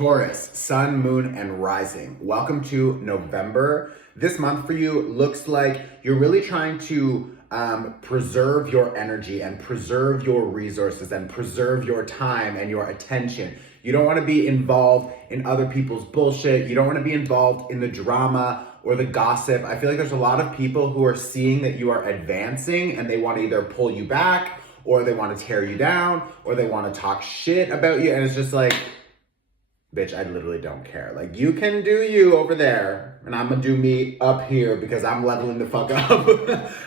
Taurus, sun, moon, and rising. Welcome to November. This month for you looks like you're really trying to preserve your energy and preserve your resources and preserve your time and your attention. You don't want to be involved in other people's bullshit. You don't want to be involved in the drama or the gossip. I feel like there's a lot of people who are seeing that you are advancing and they want to either pull you back or they want to tear you down or they want to talk shit about you. And it's just like, bitch, I literally don't care. Like, you can do you over there, and I'm gonna do me up here because I'm leveling the fuck up.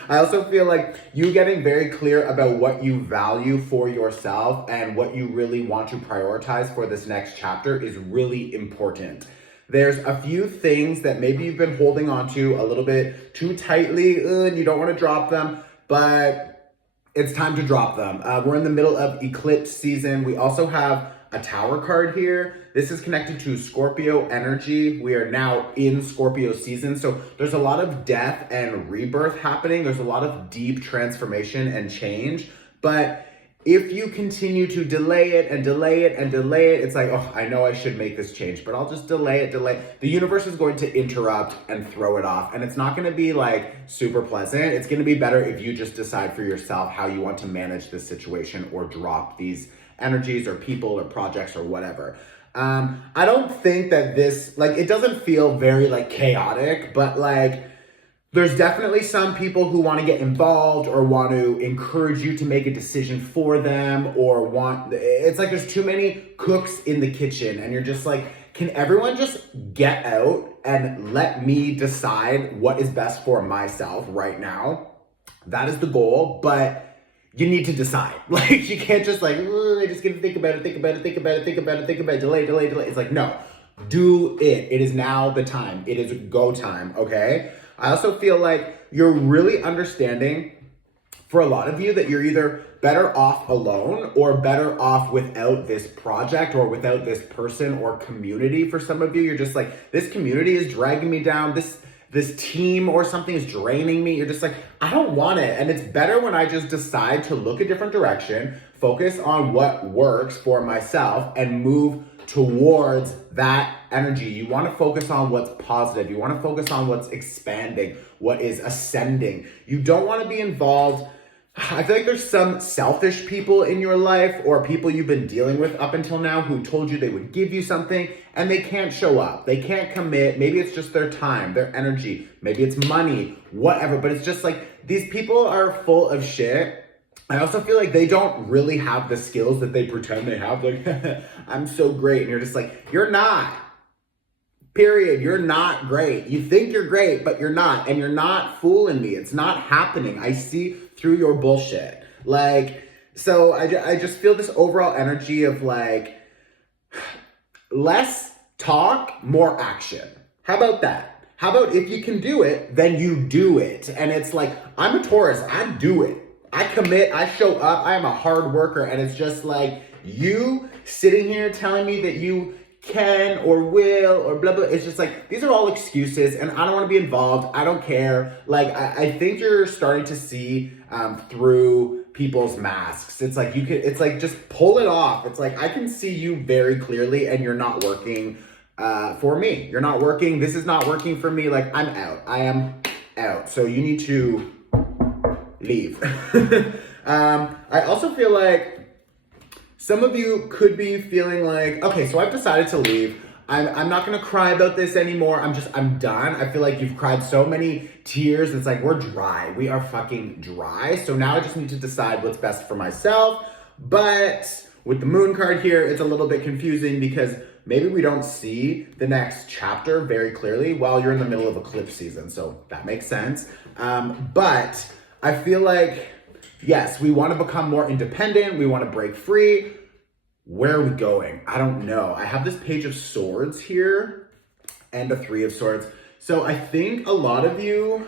I also feel like you getting very clear about what you value for yourself and what you really want to prioritize for this next chapter is really important. There's a few things that maybe you've been holding on to a little bit too tightly, and you don't want to drop them, but it's time to drop them. We're in the middle of eclipse season. We also have a Tower card here. This is connected to Scorpio energy. We are now in Scorpio season. So there's a lot of death and rebirth happening. There's a lot of deep transformation and change. But if you continue to delay it and delay it and delay it, it's like, oh, I know I should make this change, but I'll just delay it. The universe is going to interrupt and throw it off. And it's not going to be like super pleasant. It's going to be better if you just decide for yourself how you want to manage this situation or drop these energies or people or projects or whatever. I don't think that this, like, it doesn't feel very like chaotic, but like there's definitely some people who want to get involved or want to encourage you to make a decision for them or it's like there's too many cooks in the kitchen and you're just like, can everyone just get out and let me decide what is best for myself right now? That is the goal, but you need to decide. Like, you can't just like, I just gonna think about it, delay. It's like, no, do it. It is now the time. It is go time, okay? I also feel like you're really understanding for a lot of you that you're either better off alone or better off without this project or without this person or community. For some of you, you're just like, this community is dragging me down. This team or something is draining me. You're just like, I don't want it. And it's better when I just decide to look a different direction, focus on what works for myself and move towards that energy. You want to focus on what's positive. You want to focus on what's expanding, what is ascending. You don't want to be involved. I feel like there's some selfish people in your life or people you've been dealing with up until now who told you they would give you something and they can't show up. They can't commit. Maybe it's just their time, their energy. Maybe it's money, whatever. But it's just like these people are full of shit. I also feel like they don't really have the skills that they pretend they have. Like, I'm so great. And you're just like, you're not. Period. You're not great. You think you're great, but you're not. And you're not fooling me. It's not happening. I see through your bullshit. Like, so I just feel this overall energy of like, less talk, more action. How about that? How about if you can do it, then you do it. And it's like, I'm a Taurus. I do it. I commit. I show up. I am a hard worker. And it's just like you sitting here telling me that you can or will or blah, blah. It's just like, these are all excuses and I don't want to be involved. I don't care. Like, I think you're starting to see through people's masks. It's like, it's like, just pull it off. It's like, I can see you very clearly and you're not working for me. You're not working. This is not working for me. Like, I'm out. I am out. So you need to leave. I also feel like some of you could be feeling like, okay, so I've decided to leave. I'm not gonna cry about this anymore. I'm done. I feel like you've cried so many tears. It's like, we're dry. We are fucking dry. So now I just need to decide what's best for myself. But with the moon card here, it's a little bit confusing because maybe we don't see the next chapter very clearly while you're in the middle of eclipse season. So that makes sense. But I feel like, yes, we want to become more independent. We want to break free. Where are we going? I don't know. I have this page of swords here and a 3 of swords. So I think a lot of you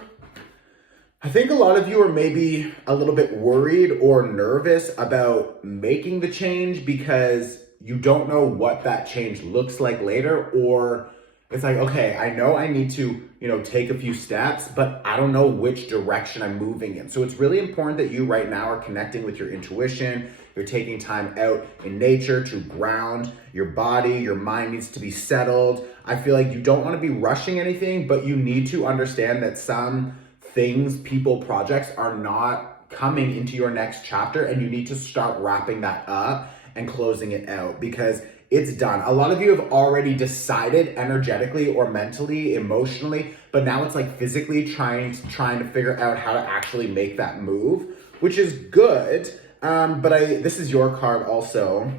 are maybe a little bit worried or nervous about making the change because you don't know what that change looks like later, or it's like, okay, I know I need to, take a few steps, but I don't know which direction I'm moving in. So it's really important that you right now are connecting with your intuition, You're taking time out in nature to ground your body. Your mind needs to be settled. I feel like you don't want to be rushing anything, but you need to understand that some things, people, projects are not coming into your next chapter, and you need to start wrapping that up and closing it out because it's done. A lot of you have already decided energetically or mentally, emotionally, but now it's like physically trying to figure out how to actually make that move, which is good. This is your card also.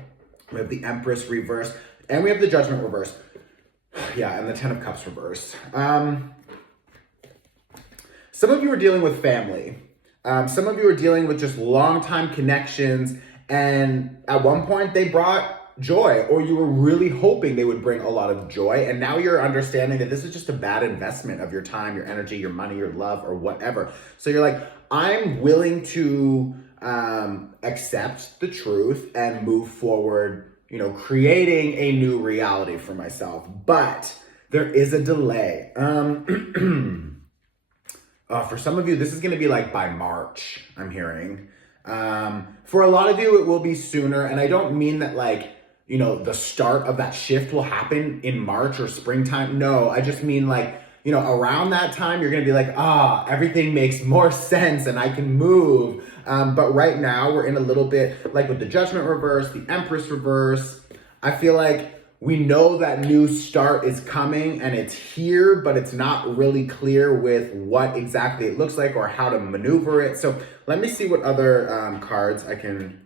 We have the Empress reverse and we have the Judgment reverse. Yeah, and the Ten of Cups reverse. Some of you are dealing with family. Some of you are dealing with just long-time connections, and at one point they brought joy, or you were really hoping they would bring a lot of joy, and now you're understanding that this is just a bad investment of your time, your energy, your money, your love, or whatever. So you're like, I'm willing to accept the truth and move forward, creating a new reality for myself. But there is a delay. For some of you, this is going to be like by March, I'm hearing. For a lot of you, it will be sooner. And I don't mean that the start of that shift will happen in March or springtime. No, I just mean around that time, you're going to be like, everything makes more sense and I can move. But right now we're in a little bit like with the Judgment reverse, the Empress reverse. I feel like we know that new start is coming and it's here, but it's not really clear with what exactly it looks like or how to maneuver it. So let me see what other cards I can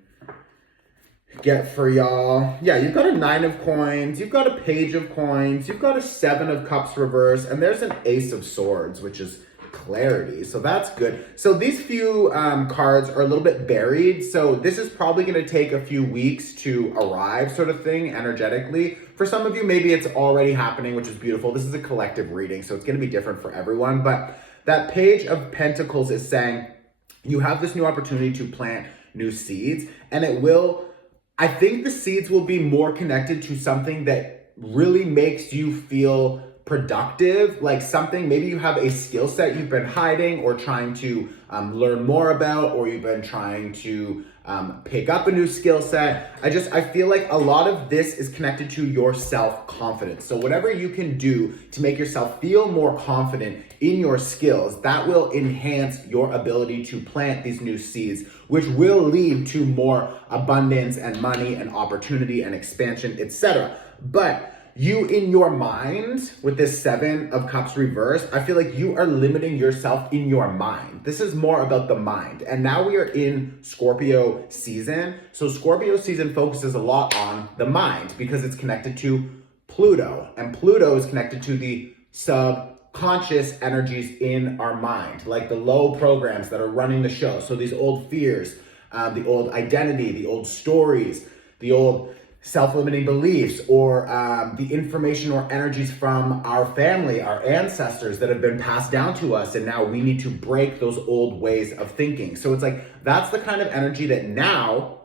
get for y'all. Yeah, you've got a Nine of Coins, you've got a Page of Coins, you've got a Seven of Cups reverse, and there's an Ace of Swords, which is clarity. So that's good. So these few cards are a little bit buried. So this is probably going to take a few weeks to arrive, sort of thing, energetically. For some of you, maybe it's already happening, which is beautiful. This is a collective reading, so it's going to be different for everyone. But that Page of Pentacles is saying you have this new opportunity to plant new seeds, and I think the seeds will be more connected to something that really makes you feel productive, like something, maybe you have a skill set you've been hiding or trying to learn more about, or you've been trying to pick up a new skill set. I feel like a lot of this is connected to your self-confidence. So whatever you can do to make yourself feel more confident in your skills, that will enhance your ability to plant these new seeds, which will lead to more abundance and money and opportunity and expansion, etc. But you in your mind, with this Seven of Cups reverse, I feel like you are limiting yourself in your mind. This is more about the mind. And now we are in Scorpio season. So Scorpio season focuses a lot on the mind because it's connected to Pluto. And Pluto is connected to the subconscious energies in our mind, like the low programs that are running the show. So these old fears, the old identity, the old stories, the old self-limiting beliefs, or the information or energies from our family, our ancestors that have been passed down to us, and now we need to break those old ways of thinking. So it's like, that's the kind of energy that now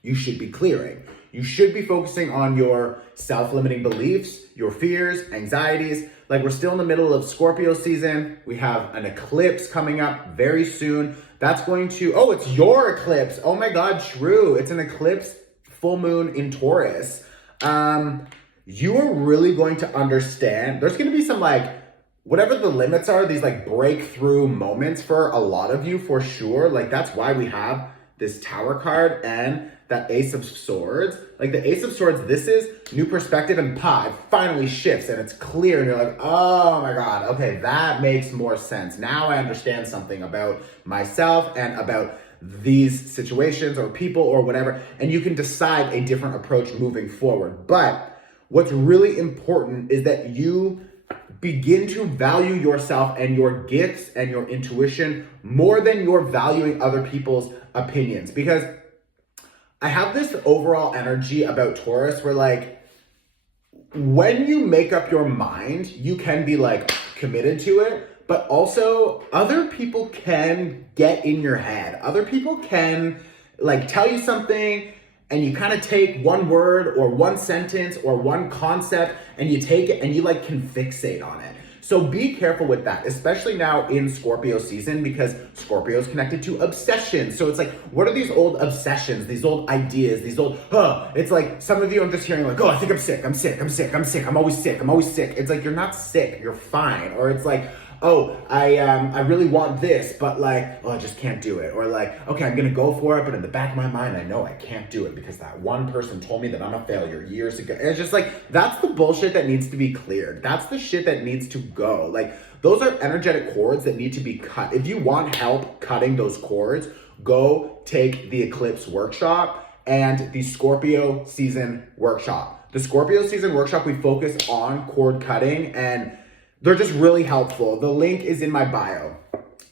you should be clearing. You should be focusing on your self-limiting beliefs, your fears, anxieties. Like, we're still in the middle of Scorpio season. We have an eclipse coming up very soon. That's going to, it's your eclipse. Oh my God, true. It's an eclipse full moon in Taurus. You are really going to understand. There's going to be some whatever the limits are, these breakthrough moments for a lot of you for sure. That's why we have this Tower card and that Ace of Swords. The Ace of Swords, this is new perspective, and it finally shifts and it's clear, and you're like, oh my God, okay, that makes more sense. Now I understand something about myself and about these situations or people or whatever, and you can decide a different approach moving forward. But what's really important is that you begin to value yourself and your gifts and your intuition more than you're valuing other people's opinions. Because I have this overall energy about Taurus where when you make up your mind, you can be committed to it. But also, other people can get in your head. Other people can tell you something, and you kind of take one word or one sentence or one concept, and you take it and you can fixate on it. So be careful with that, especially now in Scorpio season, because Scorpio is connected to obsession. So it's like, what are these old obsessions, these old ideas, these old, it's like some of you I'm just hearing like, oh, I think I'm sick, I'm always sick. It's like, you're not sick, you're fine. Or it's like, oh, I really want this, but like, oh, I just can't do it. Or like, okay, I'm gonna go for it, but in the back of my mind, I know I can't do it because that one person told me that I'm a failure years ago. And it's just like, that's the bullshit that needs to be cleared. That's the shit that needs to go. Like, those are energetic cords that need to be cut. If you want help cutting those cords, go take the Eclipse workshop and the Scorpio season workshop. The Scorpio season workshop, we focus on cord cutting, and they're just really helpful. The link is in my bio.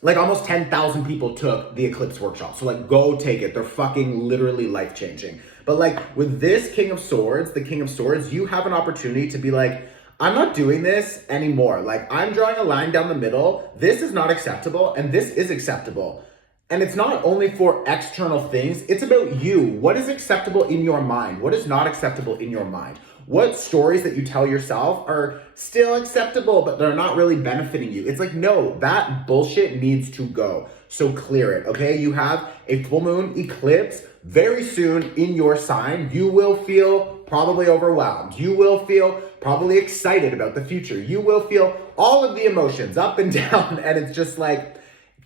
Like, almost 10,000 people took the Eclipse workshop. So like, go take it. They're fucking literally life-changing. But like, with this King of Swords, the King of Swords, you have an opportunity to be like, I'm not doing this anymore. Like, I'm drawing a line down the middle. This is not acceptable, and this is acceptable. And it's not only for external things, it's about you. What is acceptable in your mind? What is not acceptable in your mind? What stories that you tell yourself are still acceptable, but they're not really benefiting you? It's like, no, that bullshit needs to go. So clear it, okay? You have a full moon eclipse very soon in your sign. You will feel probably overwhelmed. You will feel probably excited about the future. You will feel all of the emotions up and down. And it's just like,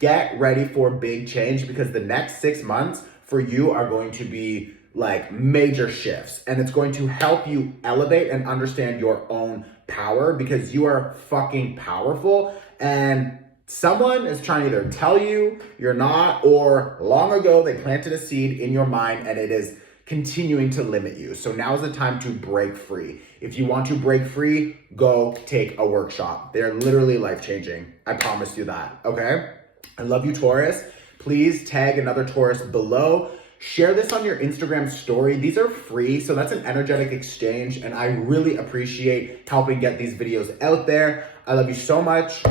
get ready for big change, because the next 6 months for you are going to be like major shifts, and it's going to help you elevate and understand your own power, because you are fucking powerful, and someone is trying to either tell you you're not, or long ago they planted a seed in your mind and it is continuing to limit you. So now is the time to break free. If you want to break free, go take a workshop. They're literally life-changing. I promise you that, okay? I love you, Taurus. Please tag another Taurus below. Share this on your Instagram story. These are free, so that's an energetic exchange, and I really appreciate helping get these videos out there. I love you so much.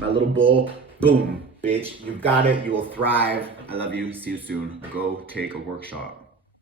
My little bull. Boom, bitch. You got it. You will thrive. I love you. See you soon. Go take a workshop.